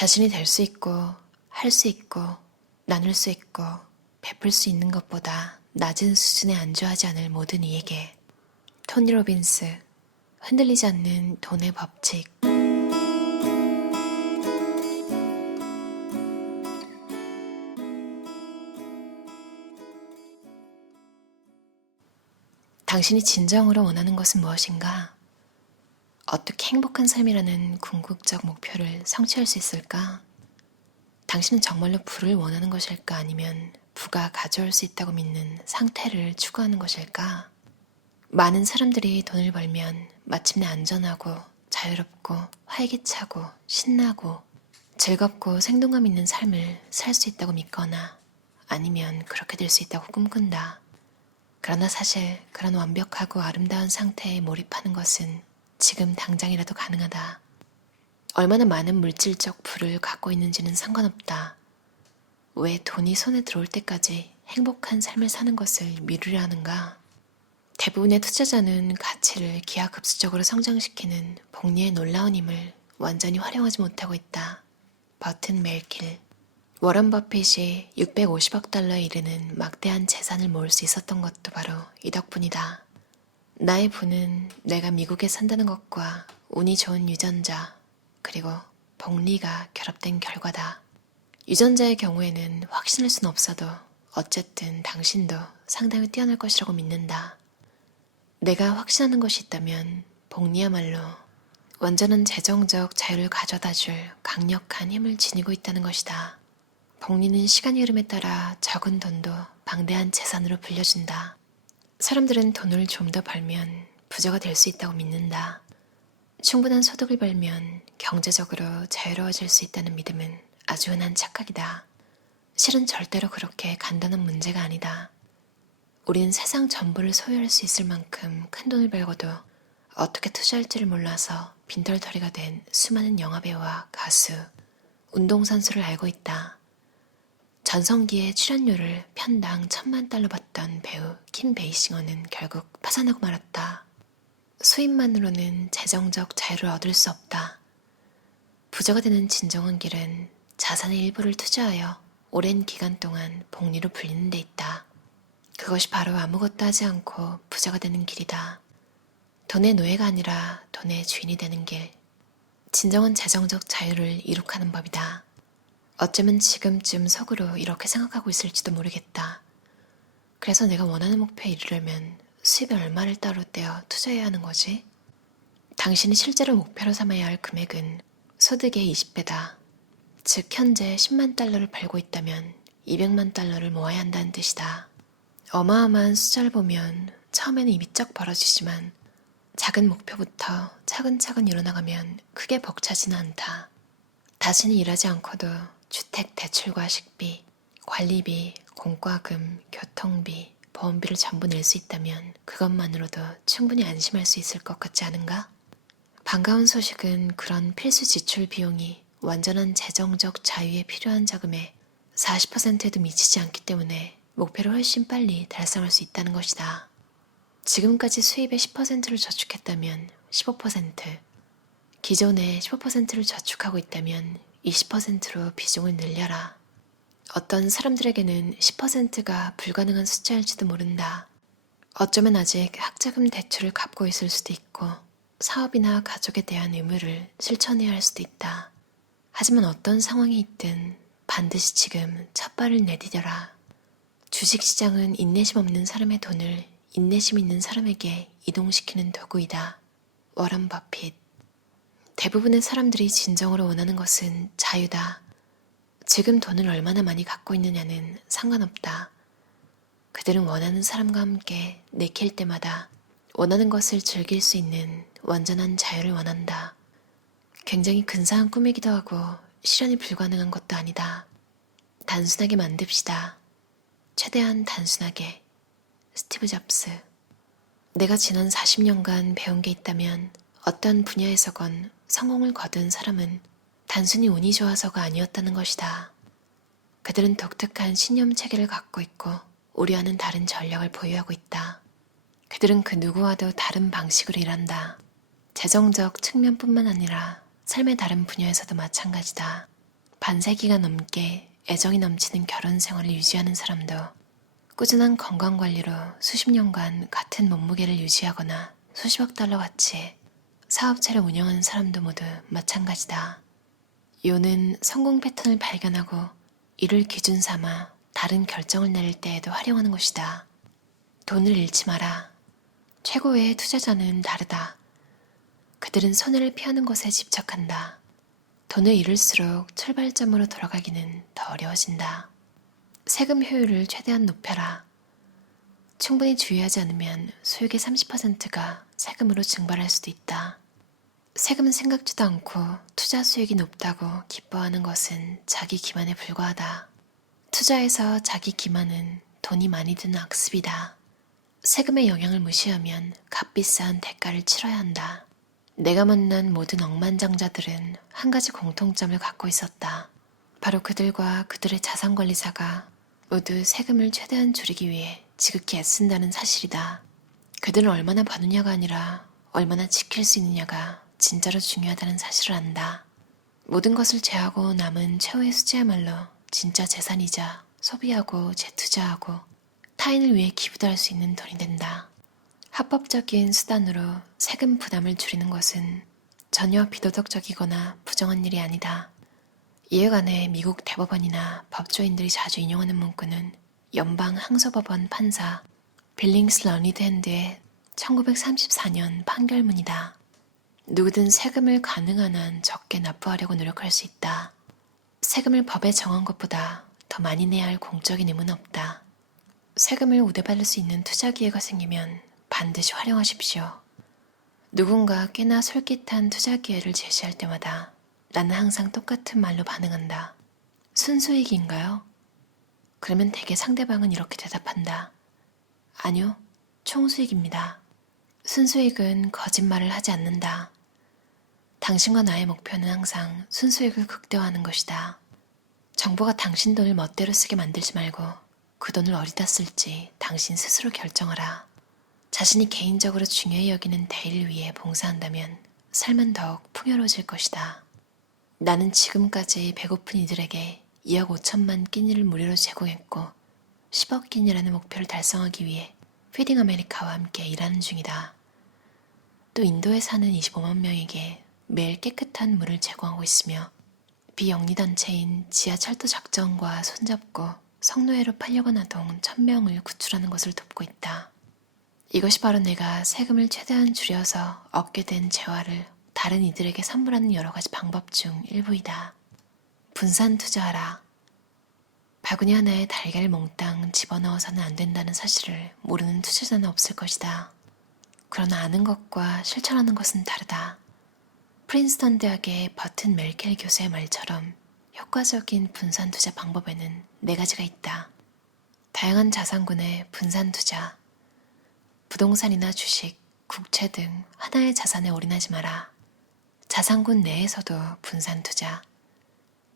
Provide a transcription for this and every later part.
자신이 될 수 있고, 할 수 있고, 나눌 수 있고, 베풀 수 있는 것보다 낮은 수준에 안주하지 않을 모든 이에게. 토니 로빈스, 흔들리지 않는 돈의 법칙. 당신이 진정으로 원하는 것은 무엇인가? 어떻게 행복한 삶이라는 궁극적 목표를 성취할 수 있을까? 당신은 정말로 부를 원하는 것일까? 아니면 부가 가져올 수 있다고 믿는 상태를 추구하는 것일까? 많은 사람들이 돈을 벌면 마침내 안전하고 자유롭고 활기차고 신나고 즐겁고 생동감 있는 삶을 살 수 있다고 믿거나 아니면 그렇게 될 수 있다고 꿈꾼다. 그러나 사실 그런 완벽하고 아름다운 상태에 몰입하는 것은 지금 당장이라도 가능하다. 얼마나 많은 물질적 부를 갖고 있는지는 상관없다. 왜 돈이 손에 들어올 때까지 행복한 삶을 사는 것을 미루려 하는가? 대부분의 투자자는 가치를 기하급수적으로 성장시키는 복리의 놀라운 힘을 완전히 활용하지 못하고 있다. 버튼 멜킬. 워런 버핏이 650억 달러에 이르는 막대한 재산을 모을 수 있었던 것도 바로 이 덕분이다. 나의 부는 내가 미국에 산다는 것과 운이 좋은 유전자, 그리고 복리가 결합된 결과다. 유전자의 경우에는 확신할 수는 없어도 어쨌든 당신도 상당히 뛰어날 것이라고 믿는다. 내가 확신하는 것이 있다면 복리야말로 완전한 재정적 자유를 가져다 줄 강력한 힘을 지니고 있다는 것이다. 복리는 시간의 흐름에 따라 적은 돈도 방대한 재산으로 불려준다. 사람들은 돈을 좀 더 벌면 부자가 될 수 있다고 믿는다. 충분한 소득을 벌면 경제적으로 자유로워질 수 있다는 믿음은 아주 흔한 착각이다. 실은 절대로 그렇게 간단한 문제가 아니다. 우리는 세상 전부를 소유할 수 있을 만큼 큰 돈을 벌고도 어떻게 투자할지를 몰라서 빈털터리가 된 수많은 영화배우와 가수, 운동선수를 알고 있다. 전성기에 출연료를 편당 1,000만 달러 받던 배우 킴 베이싱어는 결국 파산하고 말았다. 수입만으로는 재정적 자유를 얻을 수 없다. 부자가 되는 진정한 길은 자산의 일부를 투자하여 오랜 기간 동안 복리로 불리는 데 있다. 그것이 바로 아무것도 하지 않고 부자가 되는 길이다. 돈의 노예가 아니라 돈의 주인이 되는 길. 진정한 재정적 자유를 이룩하는 법이다. 어쩌면 지금쯤 속으로 이렇게 생각하고 있을지도 모르겠다. 그래서 내가 원하는 목표에 이르려면 수입의 얼마를 따로 떼어 투자해야 하는 거지? 당신이 실제로 목표로 삼아야 할 금액은 소득의 20배다. 즉 현재 10만 달러를 벌고 있다면 200만 달러를 모아야 한다는 뜻이다. 어마어마한 숫자를 보면 처음에는 입이 쩍 벌어지지만 작은 목표부터 차근차근 이뤄나가면 크게 벅차지는 않다. 다시는 일하지 않고도 주택 대출과 식비, 관리비, 공과금, 교통비, 보험비를 전부 낼 수 있다면 그것만으로도 충분히 안심할 수 있을 것 같지 않은가? 반가운 소식은 그런 필수 지출 비용이 완전한 재정적 자유에 필요한 자금의 40%에도 미치지 않기 때문에 목표를 훨씬 빨리 달성할 수 있다는 것이다. 지금까지 수입의 10%를 저축했다면 15%, 기존에 15%를 저축하고 있다면 20%로 비중을 늘려라. 어떤 사람들에게는 10%가 불가능한 숫자일지도 모른다. 어쩌면 아직 학자금 대출을 갚고 있을 수도 있고 사업이나 가족에 대한 의무를 실천해야 할 수도 있다. 하지만 어떤 상황이 있든 반드시 지금 첫 발을 내디뎌라. 주식시장은 인내심 없는 사람의 돈을 인내심 있는 사람에게 이동시키는 도구이다. 워런 버핏. 대부분의 사람들이 진정으로 원하는 것은 자유다. 지금 돈을 얼마나 많이 갖고 있느냐는 상관없다. 그들은 원하는 사람과 함께 내킬 때마다 원하는 것을 즐길 수 있는 완전한 자유를 원한다. 굉장히 근사한 꿈이기도 하고 실현이 불가능한 것도 아니다. 단순하게 만듭시다. 최대한 단순하게. 스티브 잡스. 내가 지난 40년간 배운 게 있다면 어떤 분야에서건 성공을 거둔 사람은 단순히 운이 좋아서가 아니었다는 것이다. 그들은 독특한 신념 체계를 갖고 있고 우리와는 다른 전략을 보유하고 있다. 그들은 그 누구와도 다른 방식으로 일한다. 재정적 측면뿐만 아니라 삶의 다른 분야에서도 마찬가지다. 반세기가 넘게 애정이 넘치는 결혼 생활을 유지하는 사람도, 꾸준한 건강관리로 수십 년간 같은 몸무게를 유지하거나 수십억 달러 가치의 사업체를 운영하는 사람도 모두 마찬가지다. 요는 성공 패턴을 발견하고 이를 기준 삼아 다른 결정을 내릴 때에도 활용하는 것이다. 돈을 잃지 마라. 최고의 투자자는 다르다. 그들은 손해를 피하는 것에 집착한다. 돈을 잃을수록 출발점으로 돌아가기는 더 어려워진다. 세금 효율을 최대한 높여라. 충분히 주의하지 않으면 소득의 30%가 세금으로 증발할 수도 있다. 세금은 생각지도 않고 투자 수익이 높다고 기뻐하는 것은 자기 기만에 불과하다. 투자에서 자기 기만은 돈이 많이 드는 악습이다. 세금의 영향을 무시하면 값비싼 대가를 치러야 한다. 내가 만난 모든 억만장자들은 한 가지 공통점을 갖고 있었다. 바로 그들과 그들의 자산관리사가 모두 세금을 최대한 줄이기 위해 지극히 애쓴다는 사실이다. 그들은 얼마나 버느냐가 아니라 얼마나 지킬 수 있느냐가 진짜로 중요하다는 사실을 안다. 모든 것을 제하고 남은 최후의 수지야말로 진짜 재산이자 소비하고 재투자하고 타인을 위해 기부도 할 수 있는 돈이 된다. 합법적인 수단으로 세금 부담을 줄이는 것은 전혀 비도덕적이거나 부정한 일이 아니다. 이에 관해 미국 대법원이나 법조인들이 자주 인용하는 문구는 연방 항소법원 판사 빌링스 러니드 핸드의 1934년 판결문이다. 누구든 세금을 가능한 한 적게 납부하려고 노력할 수 있다. 세금을 법에 정한 것보다 더 많이 내야 할 공적인 의무는 없다. 세금을 우대받을 수 있는 투자 기회가 생기면 반드시 활용하십시오. 누군가 꽤나 솔깃한 투자 기회를 제시할 때마다 나는 항상 똑같은 말로 반응한다. 순수익인가요? 그러면 대개 상대방은 이렇게 대답한다. 아니요, 총수익입니다. 순수익은 거짓말을 하지 않는다. 당신과 나의 목표는 항상 순수익을 극대화하는 것이다. 정부가 당신 돈을 멋대로 쓰게 만들지 말고 그 돈을 어디다 쓸지 당신 스스로 결정하라. 자신이 개인적으로 중요히 여기는 대의를 위해 봉사한다면 삶은 더욱 풍요로워질 것이다. 나는 지금까지 배고픈 이들에게 2억 5천만 끼니를 무료로 제공했고 10억 끼니라는 목표를 달성하기 위해 피딩 아메리카와 함께 일하는 중이다. 또 인도에 사는 25만 명에게 매일 깨끗한 물을 제공하고 있으며 비영리단체인 지하철도 작전과 손잡고 성노예로 팔려간 아동 1000명을 구출하는 것을 돕고 있다. 이것이 바로 내가 세금을 최대한 줄여서 얻게 된 재화를 다른 이들에게 선물하는 여러 가지 방법 중 일부이다. 분산 투자하라. 바구니 하나에 달걀을 몽땅 집어넣어서는 안 된다는 사실을 모르는 투자자는 없을 것이다. 그러나 아는 것과 실천하는 것은 다르다. 프린스턴 대학의 버튼 멜켈 교수의 말처럼 효과적인 분산 투자 방법에는 4가지가 있다. 다양한 자산군의 분산 투자, 부동산이나 주식, 국채 등 하나의 자산에 올인하지 마라. 자산군 내에서도 분산 투자,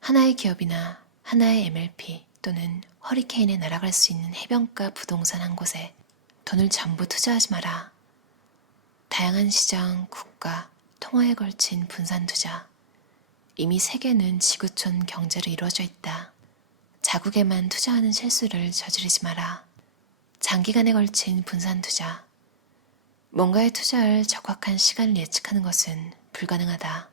하나의 기업이나 하나의 MLP 또는 허리케인에 날아갈 수 있는 해변가 부동산 한 곳에 돈을 전부 투자하지 마라. 다양한 시장, 국가, 통화에 걸친 분산 투자. 이미 세계는 지구촌 경제로 이루어져 있다. 자국에만 투자하는 실수를 저지르지 마라. 장기간에 걸친 분산 투자. 뭔가에 투자할 적확한 시간을 예측하는 것은 불가능하다.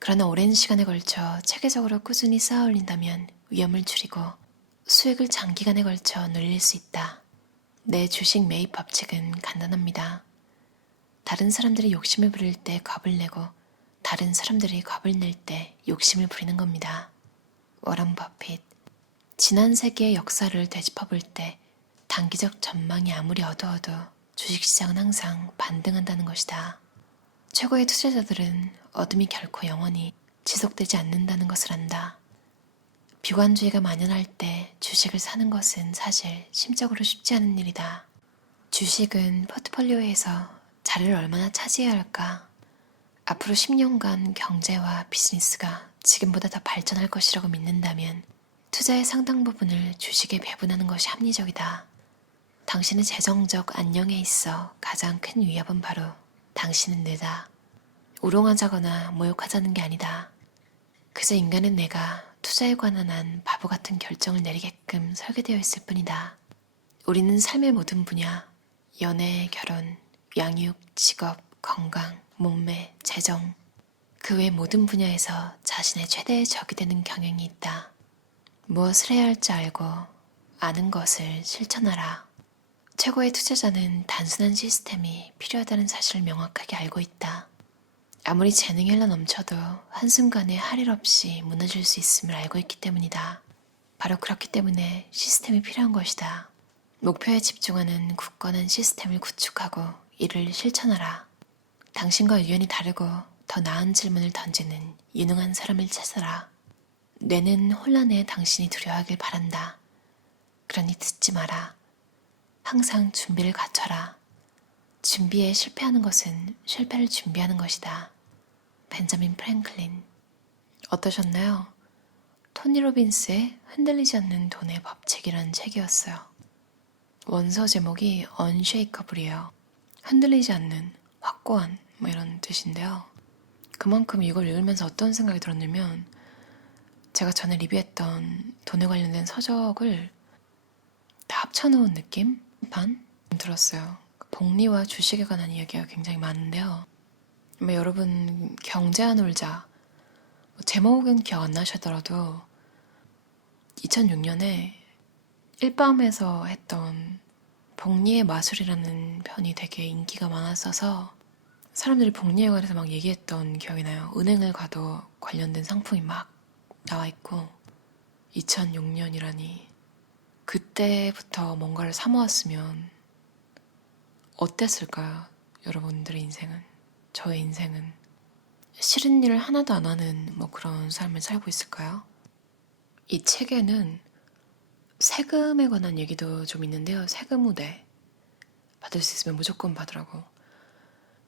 그러나 오랜 시간에 걸쳐 체계적으로 꾸준히 쌓아 올린다면 위험을 줄이고 수익을 장기간에 걸쳐 늘릴 수 있다. 내 주식 매입 법칙은 간단합니다. 다른 사람들이 욕심을 부릴 때 겁을 내고 다른 사람들이 겁을 낼 때 욕심을 부리는 겁니다. 워런 버핏. 지난 세기의 역사를 되짚어 볼 때 단기적 전망이 아무리 어두워도 주식시장은 항상 반등한다는 것이다. 최고의 투자자들은 어둠이 결코 영원히 지속되지 않는다는 것을 안다. 비관주의가 만연할 때 주식을 사는 것은 사실 심적으로 쉽지 않은 일이다. 주식은 포트폴리오에서 자리를 얼마나 차지해야 할까? 앞으로 10년간 경제와 비즈니스가 지금보다 더 발전할 것이라고 믿는다면 투자의 상당 부분을 주식에 배분하는 것이 합리적이다. 당신의 재정적 안녕에 있어 가장 큰 위협은 바로 당신의 뇌다. 우롱하자거나 모욕하자는 게 아니다. 그저 인간의 뇌가 투자에 관한 한 바보 같은 결정을 내리게끔 설계되어 있을 뿐이다. 우리는 삶의 모든 분야, 연애, 결혼, 양육, 직업, 건강, 몸매, 재정, 그 외 모든 분야에서 자신의 최대의 적이 되는 경향이 있다. 무엇을 해야 할지 알고 아는 것을 실천하라. 최고의 투자자는 단순한 시스템이 필요하다는 사실을 명확하게 알고 있다. 아무리 재능이 흘러넘쳐도 한순간에 할 일 없이 무너질 수 있음을 알고 있기 때문이다. 바로 그렇기 때문에 시스템이 필요한 것이다. 목표에 집중하는 굳건한 시스템을 구축하고 이를 실천하라. 당신과 의견이 다르고 더 나은 질문을 던지는 유능한 사람을 찾아라. 뇌는 혼란에 당신이 두려워하길 바란다. 그러니 듣지 마라. 항상 준비를 갖춰라. 준비에 실패하는 것은 실패를 준비하는 것이다. 벤자민 프랭클린. 어떠셨나요? 토니 로빈스의 흔들리지 않는 돈의 법칙이라는 책이었어요. 원서 제목이 Unshakable이에요. 흔들리지 않는, 확고한 이런 뜻인데요. 그만큼 이걸 읽으면서 어떤 생각이 들었냐면 제가 전에 리뷰했던 돈에 관련된 서적을 다 합쳐놓은 느낌? 반? 들었어요. 복리와 주식에 관한 이야기가 굉장히 많은데요. 여러분 경제와 놀자 제목은 기억 안 나시더라도 2006년에 일밤에서 했던 복리의 마술이라는 편이 되게 인기가 많았어서 사람들이 복리에 관해서 막 얘기했던 기억이 나요. 은행을 가도 관련된 상품이 막 나와 있고 2006년이라니 그때부터 뭔가를 사 모았으면 어땠을까요? 여러분들의 인생은, 저의 인생은 싫은 일을 하나도 안 하는 그런 삶을 살고 있을까요? 이 책에는 세금에 관한 얘기도 좀 있는데요. 세금 우대 받을 수 있으면 무조건 받으라고.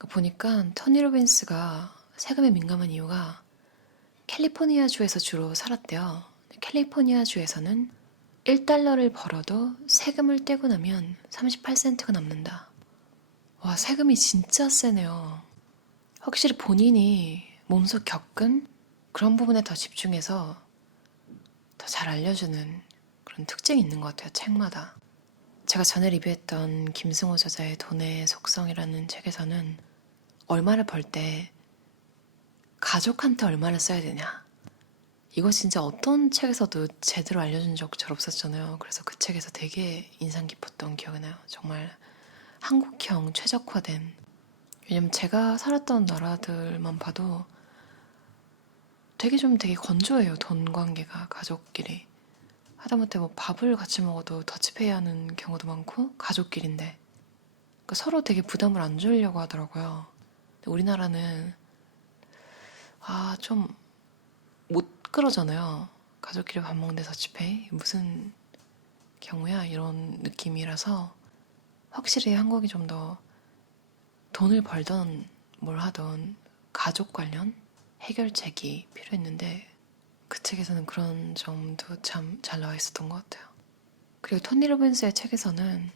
보니까 토니 로빈스가 세금에 민감한 이유가 캘리포니아 주에서 주로 살았대요. 캘리포니아 주에서는 1달러를 벌어도 세금을 떼고 나면 38센트가 남는다. 와, 세금이 진짜 세네요. 확실히 본인이 몸소 겪은 그런 부분에 더 집중해서 더 잘 알려주는 그런 특징이 있는 것 같아요, 책마다. 제가 전에 리뷰했던 김승호 저자의 돈의 속성이라는 책에서는 얼마를 벌 때 가족한테 얼마를 써야 되냐. 이거 진짜 어떤 책에서도 제대로 알려준 적 잘 없었잖아요. 그래서 그 책에서 되게 인상 깊었던 기억이 나요. 정말 한국형 최적화된. 왜냐면 제가 살았던 나라들만 봐도 되게 건조해요. 돈 관계가 가족끼리. 하다못해 밥을 같이 먹어도 더치페이 하는 경우도 많고 가족끼리인데 그러니까 서로 되게 부담을 안 주려고 하더라고요. 근데 우리나라는 좀 못 그러잖아요. 가족끼리 밥 먹는데 더치페이? 무슨 경우야? 이런 느낌이라서 확실히 한국이 좀 더 돈을 벌던 뭘 하던 가족 관련 해결책이 필요했는데 그 책에서는 그런 점도 참 잘 나와 있었던 것 같아요. 그리고 토니 로빈스의 책에서는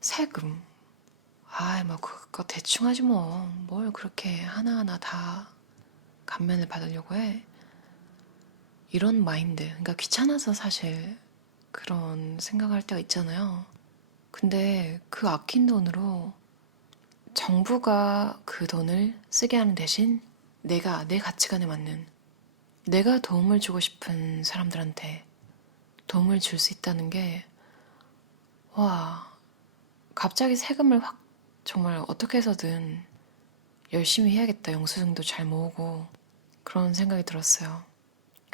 세금 그거 대충 하지 뭘 그렇게 하나하나 다 감면을 받으려고 해. 이런 마인드, 그러니까 귀찮아서 사실 그런 생각할 때가 있잖아요. 근데 그 아낀 돈으로 정부가 그 돈을 쓰게 하는 대신 내가 내 가치관에 맞는 내가 도움을 주고 싶은 사람들한테 도움을 줄 수 있다는 게 갑자기 세금을 확 정말 어떻게 해서든 열심히 해야겠다. 영수증도 잘 모으고 그런 생각이 들었어요.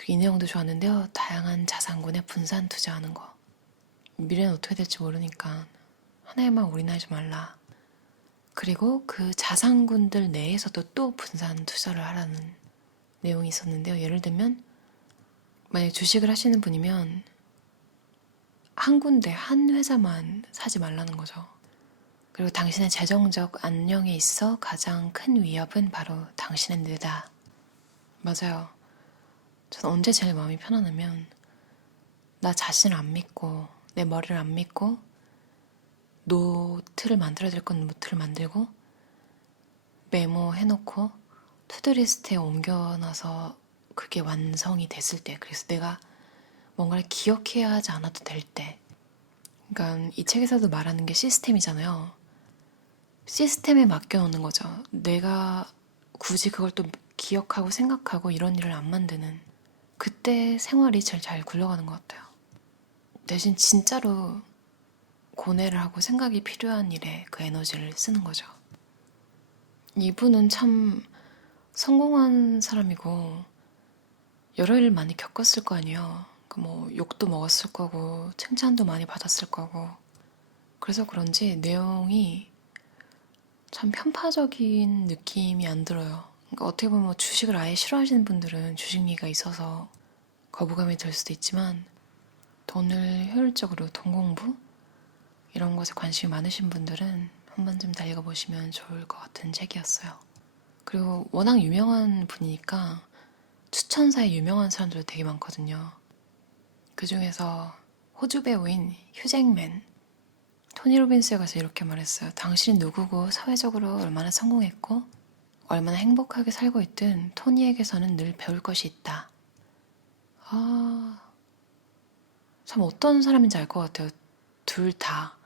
이 내용도 좋았는데요. 다양한 자산군에 분산 투자하는 거. 미래는 어떻게 될지 모르니까 하나에만 올인하지 말라. 그리고 그 자산군들 내에서도 또 분산 투자를 하라는 내용이 있었는데요. 예를 들면 만약 주식을 하시는 분이면 한 군데 한 회사만 사지 말라는 거죠. 그리고 당신의 재정적 안녕에 있어 가장 큰 위협은 바로 당신의 뇌다. 맞아요. 전 언제 제일 마음이 편안하면 나 자신을 안 믿고 내 머리를 안 믿고 노트를 만들어야 될 건 노트를 만들고 메모해놓고 투두리스트에 옮겨놔서 그게 완성이 됐을 때, 그래서 내가 뭔가를 기억해야 하지 않아도 될 때. 그러니까 이 책에서도 말하는 게 시스템이잖아요. 시스템에 맡겨놓는 거죠. 내가 굳이 그걸 또 기억하고 생각하고 이런 일을 안 만드는, 그때 생활이 제일 잘 굴러가는 것 같아요. 대신 진짜로 고뇌를 하고 생각이 필요한 일에 그 에너지를 쓰는 거죠. 이분은 참 성공한 사람이고 여러 일을 많이 겪었을 거 아니에요. 뭐 욕도 먹었을 거고 칭찬도 많이 받았을 거고. 그래서 그런지 내용이 참 편파적인 느낌이 안 들어요. 그러니까 어떻게 보면 뭐 주식을 아예 싫어하시는 분들은 주식 얘기가 있어서 거부감이 들 수도 있지만, 돈을 효율적으로, 돈 공부 이런 것에 관심이 많으신 분들은 한 번쯤 다 읽어보시면 좋을 것 같은 책이었어요. 그리고 워낙 유명한 분이니까 추천사에 유명한 사람들도 되게 많거든요. 그 중에서 호주 배우인 휴잭맨, 토니 로빈스에 가서 이렇게 말했어요. 당신은 누구고 사회적으로 얼마나 성공했고 얼마나 행복하게 살고 있든 토니에게서는 늘 배울 것이 있다. 아, 참 어떤 사람인지 알 것 같아요. 둘 다.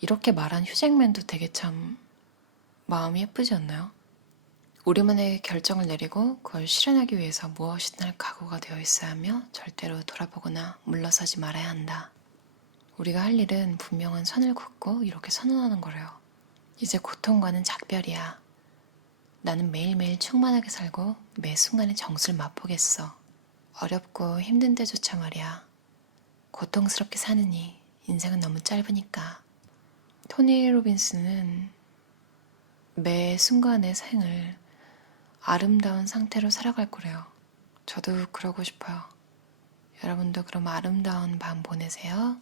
이렇게 말한 휴잭맨도 되게 참 마음이 예쁘지 않나요? 우리만의 결정을 내리고 그걸 실현하기 위해서 무엇이든 할 각오가 되어 있어야 하며 절대로 돌아보거나 물러서지 말아야 한다. 우리가 할 일은 분명한 선을 긋고 이렇게 선언하는 거래요. 이제 고통과는 작별이야. 나는 매일매일 충만하게 살고 매 순간의 정수를 맛보겠어. 어렵고 힘든 때조차 말이야. 고통스럽게 사느니 인생은 너무 짧으니까. 토니 로빈스는 매 순간의 생을 아름다운 상태로 살아갈 거래요. 저도 그러고 싶어요. 여러분도 그럼 아름다운 밤 보내세요.